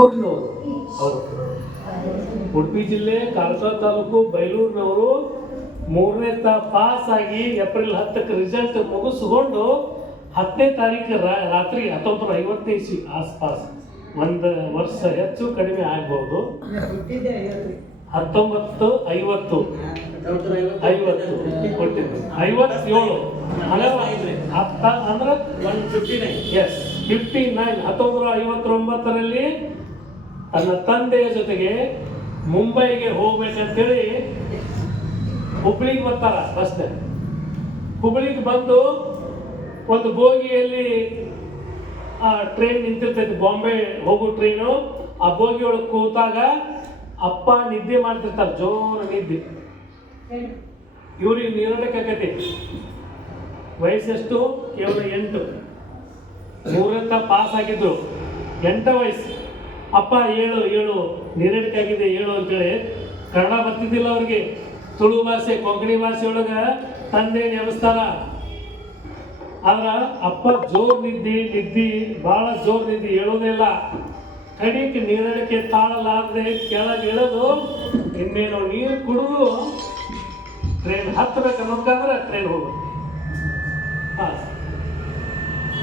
ಬೈಲೂರಿನವರು ಅವರು. ಉಡುಪಿ ಜಿಲ್ಲೆ ಕಾರ್ಕಳ ತಾಲೂಕು ಬೈಲೂರಿನವರು 3ನೇ ಪಾಸ್ ಆಗಿ ಏಪ್ರಿಲ್ 10ಕ್ಕೆ ರಿಸಲ್ಟ್ ಮುಗಿಸ್ಕೊಂಡು 10ನೇ ತಾರೀಕು ರಾತ್ರಿ 1950 ಇಸ್ವಿ ಆಸ್ಪಾಸ್, ಒಂದು ವರ್ಷ ಹೆಚ್ಚು ಕಡಿಮೆ ಆಗ್ಬೋದು. 1950 ಕೊಟ್ಟಿದ್ದು 57 ಅಂದ್ರೆ 59 1959ರಲ್ಲಿ ತನ್ನ ತಂದೆಯ ಜೊತೆಗೆ ಮುಂಬೈಗೆ ಹೋಗ್ಬೇಕಂತೇಳಿ ಹುಬ್ಳಿಗೆ ಬರ್ತಾರ. ಬಸ್ನ ಹುಬ್ಳಿಗೆ ಬಂದು ಒಂದು ಬೋಗಿಯಲ್ಲಿ ಟ್ರೈನ್ ನಿಂತಿರ್ತೈತಿ, ಬಾಂಬೆ ಹೋಗೋ ಟ್ರೈನು. ಆ ಬೋಗಿ ಒಳಗೆ ಕೂತಾಗ ಅಪ್ಪ ನಿದ್ದೆ ಮಾಡ್ತಿರ್ತಾರೆ, ಜೋರ ನಿದ್ದೆ. ಇವ್ರಿಗೆ ನೀರಡಕ್ಕಾಗತ್ತೆ. ವಯಸ್ಸೆಷ್ಟು? ಕೇವಲ 8. 3ನೇ ಪಾಸ್ ಆಗಿದ್ರು, 8 ವಯಸ್ಸು. ಅಪ್ಪ ಏಳು ನೀರಡಿಕಾಗಿದೆ ಏಳು ಅಂತೇಳಿ. ಕನ್ನಡ ಬರ್ತಿದ್ದಿಲ್ಲ ಅವ್ರಿಗೆ, ತುಳು ಭಾಷೆ ಕೊಂಕಣಿ ಭಾಷೆ ಒಳಗೆ ತಂದೆ ನೆನೆಸ್ತಾರ. ಆದ್ರ ಅಪ್ಪ ಜೋರ್ ನಿದ್ದಿ ಭಾಳ ಜೋರ್ ನಿದ್ದಿ, ಹೇಳೋದಿಲ್ಲ. ಕಡಿಕೆ ನೀರಡಿಕೆ ತಾಳಲಾರದೆ ಕೆಳಗೆ ಇಳಿದು ಇನ್ನೇನು ನೀರು ಕುಡಿದು ಟ್ರೈನ್ ಹತ್ತಬೇಕು ಅನ್ನೋದಕ್ಕಾದ್ರೆ ಟ್ರೈನ್ ಹೋಗ್ಬೇಕು.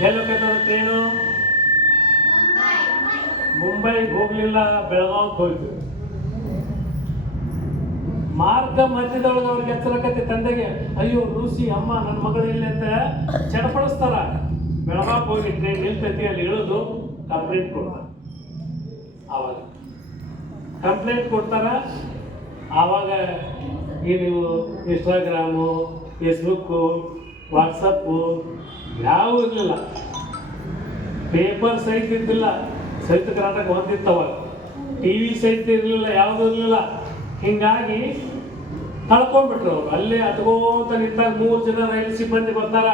ಎಲ್ಲೋಕೈತದ ಟ್ರೈನು? ಮುಂಬೈಗೆ ಹೋಗ್ಲಿಲ್ಲ, ಬೆಳಗಾವಿಗೆ ಹೋಯ್ತು. ಮಾರ್ಗ ಮಧ್ಯದೊಳಗೆ ಅವ್ರಿಗೆ ಎಚ್ಚರಕತ್ತೆ ತಂದೆಗೆ, ಅಯ್ಯೋ ರೂಸಿ ಅಮ್ಮ ನನ್ನ ಮಗಳು ಇಲ್ಲಿ ಅಂತ ಚಡಪಡಿಸ್ತಾರ. ಬೆಳಗಾವಿಗೆ ಹೋಗಿ ಟ್ರೈನ್ ನಿಲ್ತೈತಿ, ಅಲ್ಲಿ ಇಳಿದು ಕಂಪ್ಲೇಂಟ್ ಕೊಡ್ತಾರೆ. ಆವಾಗ ಕಂಪ್ಲೇಂಟ್ ಕೊಡ್ತಾರ. ಆವಾಗ ಈ ನೀವು ಇನ್ಸ್ಟಾಗ್ರಾಮು, ಫೇಸ್ಬುಕ್ಕು, ವಾಟ್ಸಪ್ಪು ಯಾವೂ ಇರಲಿಲ್ಲ. ಪೇಪರ್ ಸಹಿತ ಇದ್ದಿಲ್ಲ, ಸಹಿತ ಕರ್ನಾಟಕ ಹೊಂದಿತ್ತವ. TV ಸಹಿತ ಇರಲಿಲ್ಲ, ಯಾವುದೂ ಇರಲಿಲ್ಲ. ಹಿಂಗಾಗಿ ಕಳ್ಕೊಂಡ್ಬಿಟ್ರು ಅವರು. ಅಲ್ಲೇ ಹತ್ಕೋತ ನಿಂತಾಗ 3 ಜನ ರೈಲು ಸಿಬ್ಬಂದಿ ಬರ್ತಾರ.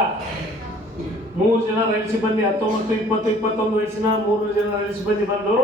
3 ಜನ ರೈಲು ಸಿಬ್ಬಂದಿ 19, 20, 21 ವಯಸ್ಸಿನ 3 ಜನ ರೈಲು ಸಿಬ್ಬಂದಿ ಬಂದು